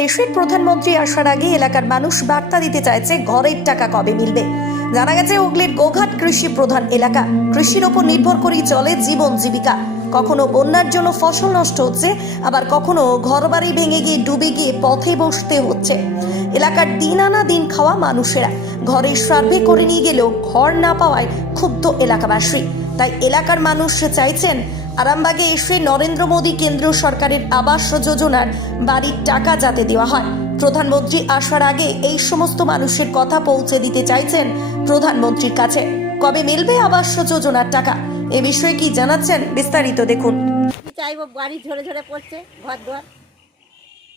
দেশের প্রধানমন্ত্রী আসার আগে এলাকার মানুষ বার্তা দিতে চাইছে ঘরের টাকা কবে মিলবে। জানা গেছে হুগলির গোঘাট কৃষি প্রধান এলাকা, কৃষির ওপর নির্ভর করেই চলে জীবন জীবিকা। কখনো বন্যার জন্য ফসল নষ্ট হচ্ছে, আবার কখনো ঘরবাড়ি ভেঙে গিয়ে ডুবে গিয়ে পথে বসতে হচ্ছে। এলাকার দিন আনা দিন খাওয়া মানুষেরা ঘরের সার্ভে করে নিয়ে গেলেও ঘর না পাওয়ায় ক্ষুব্ধ এলাকাবাসী। তাই এলাকার মানুষ চাইছেন আরামবাগে এসে নরেন্দ্র মোদী কেন্দ্রীয় সরকারের আবাস যোজনার বাড়ির টাকা যাতে দেওয়া হয়। প্রধানমন্ত্রী আসার আগে এই সমস্ত মানুষের কথা পৌঁছে দিতে চাইছেন প্রধানমন্ত্রীর কাছে। কবে মিলবে আবাস যোজনার টাকা, এ বিষয়ে কি জানাচ্ছেন বিস্তারিত দেখুন। চাইবো, বাড়ি ঝরে ঝরে পড়ছে, ঘর দুয়ার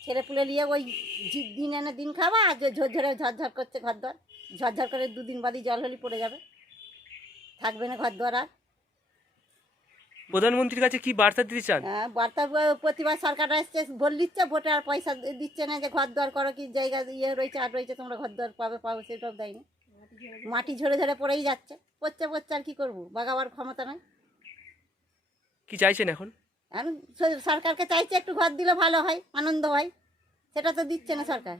ছেলে পুলে নিয়ে ওই দিন এনে দিন খাওয়া, আর ঝরঝরে ঝরঝর করছে ঘর দুয়ার। ঝরঝর করে দুদিন বাদই জল হলি পড়ে যাবে, থাকবে না ঘর দুয়ার। আর প্রধানমন্ত্রীর কাছে কি বার্তা দিতে চান? বার্তা প্রতিবার সরকাররা এসছে, ভোট দিচ্ছে, ভোটে আর পয়সা দিচ্ছে না যে ঘর দুয়ার করো, কি জায়গা ইয়ে রয়েছে আর রয়েছে তোমরা ঘর দুয়ার পাবে সেটাও দেয়নি। মাটি ঝরে ঝরে পড়েই যাচ্ছে, পড়ছে আর কি করবো, বাগাবার ক্ষমতা নাই। কি চাইছেন এখন? এখন সরকারকে চাইছে একটু ঘর দিলে ভালো হয়, আনন্দ হয়, সেটা তো দিচ্ছে না সরকার।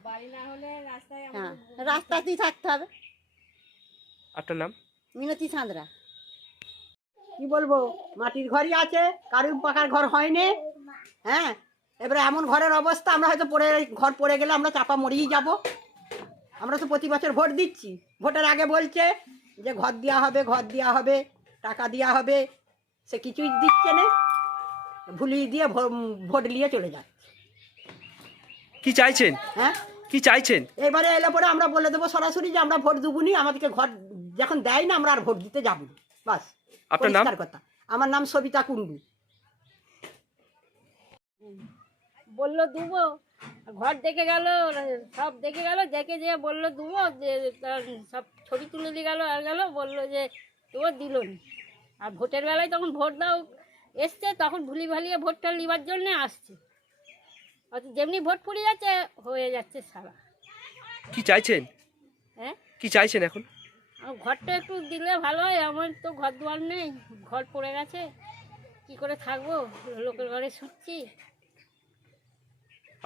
হ্যাঁ, রাস্তাতেই থাকতে হবে। আপনার নাম? মিনতি সাঁতরা। কি বলবো, মাটির ঘরই আছে, কারুর পাকার ঘর হয়নি। হ্যাঁ, এবারে এমন ঘরের অবস্থা, আমরা হয়তো ঘর পড়ে গেলে আমরা চাপা মরেই যাব। আমরা তো প্রতি বছর ভোট দিচ্ছি, ভোটের আগে বলছে যে ঘর দেওয়া হবে, ঘর দেওয়া হবে, টাকা দেওয়া হবে, সে কিছুই দিচ্ছে না, ভুলিয়ে দিয়ে ভোট নিয়ে চলে যায়। কি চাইছেন? হ্যাঁ, কি চাইছেন? এবারে এলে পরে আমরা বলে দেবো সরাসরি যে আমরা ভোট দেবো নি, আমাদেরকে ঘর যখন দেয় না আমরা আর ভোট দিতে যাবো না, বাস। আপনার নাম? কথা, আমার নাম সবিতা কুন্ডু। বললো দুবো, ঘর দেখে গেল, সব দেখে গেল, দেখে যে বললো দুবো, যে তার সব ছবি তুলে দিয়ে গেল আর গেল, বললো যে দুবো দিল না। আর ভোটের বেলায় তখন ভোট দাও এসছে, তখন ভুলি ভালিয়ে ভোটটা নেবার জন্যে আসছে, অত যেমনি ভোট পড়ে যাচ্ছে হয়ে যাচ্ছে সারা। কি চাইছেন? হ্যাঁ, কি চাইছেন এখন? আমার ঘরটা একটু দিলে ভালো হয়, আমার তো ঘর দুয়ার নেই, ঘর পড়ে গেছে, কি করে থাকবো, লোকের ঘরে শুচ্ছি।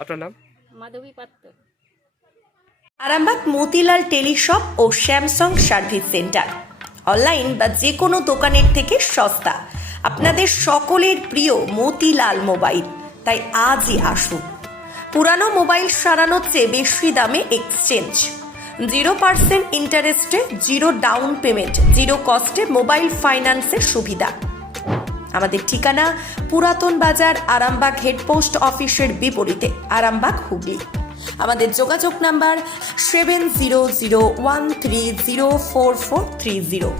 আপনার নাম? মাধবী পাত্র। আরামবাগ মতিলাল টেলিশপ ও স্যামসাং সার্ভিস সেন্টার, অনলাইন বা যে কোনো দোকানের থেকে সস্তা। আপনাদের সকলের প্রিয় মতিলাল মোবাইল, তাই আজই আসুন। পুরানো মোবাইল সারানোর চেয়ে বেশি দামে এক্সচেঞ্জ, 0% ইন্টারেস্টে, 0 ডাউন পেমেন্ট, 0 কস্টে মোবাইল ফাইন্যান্সের সুবিধা। আমাদের ঠিকানা পুরাতন বাজার, আরামবাগ হেডপোস্ট অফিসের বিপরীতে, আরামবাগ, হুগলি। আমাদের যোগাযোগ নাম্বার 7001304430।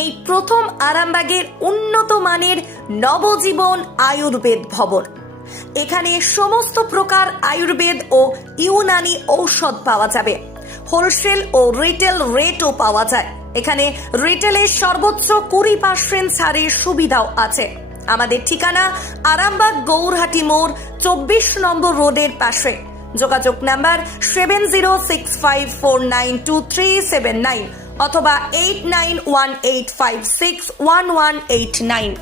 এই প্রথম আরামবাগের উন্নত মানের নবজীবন আয়ুর্বেদ ভবন। এখানে সমস্ত প্রকার আয়ুর্বেদ ও ইউনানি ঔষধ পাওয়া যাবে। হোলসেল ও রিটেল রেটও পাওয়া যায়। এখানে রিটেলের সর্বোচ্চ 20% ছাড়ের সুবিধাও আছে। আমাদের ঠিকানা আরামবাগ গৌরহাটি মোড়, 24 নম্বর রোডের পাশে। যোগাযোগ নাম্বার 7065492379 অথবা 8918561189।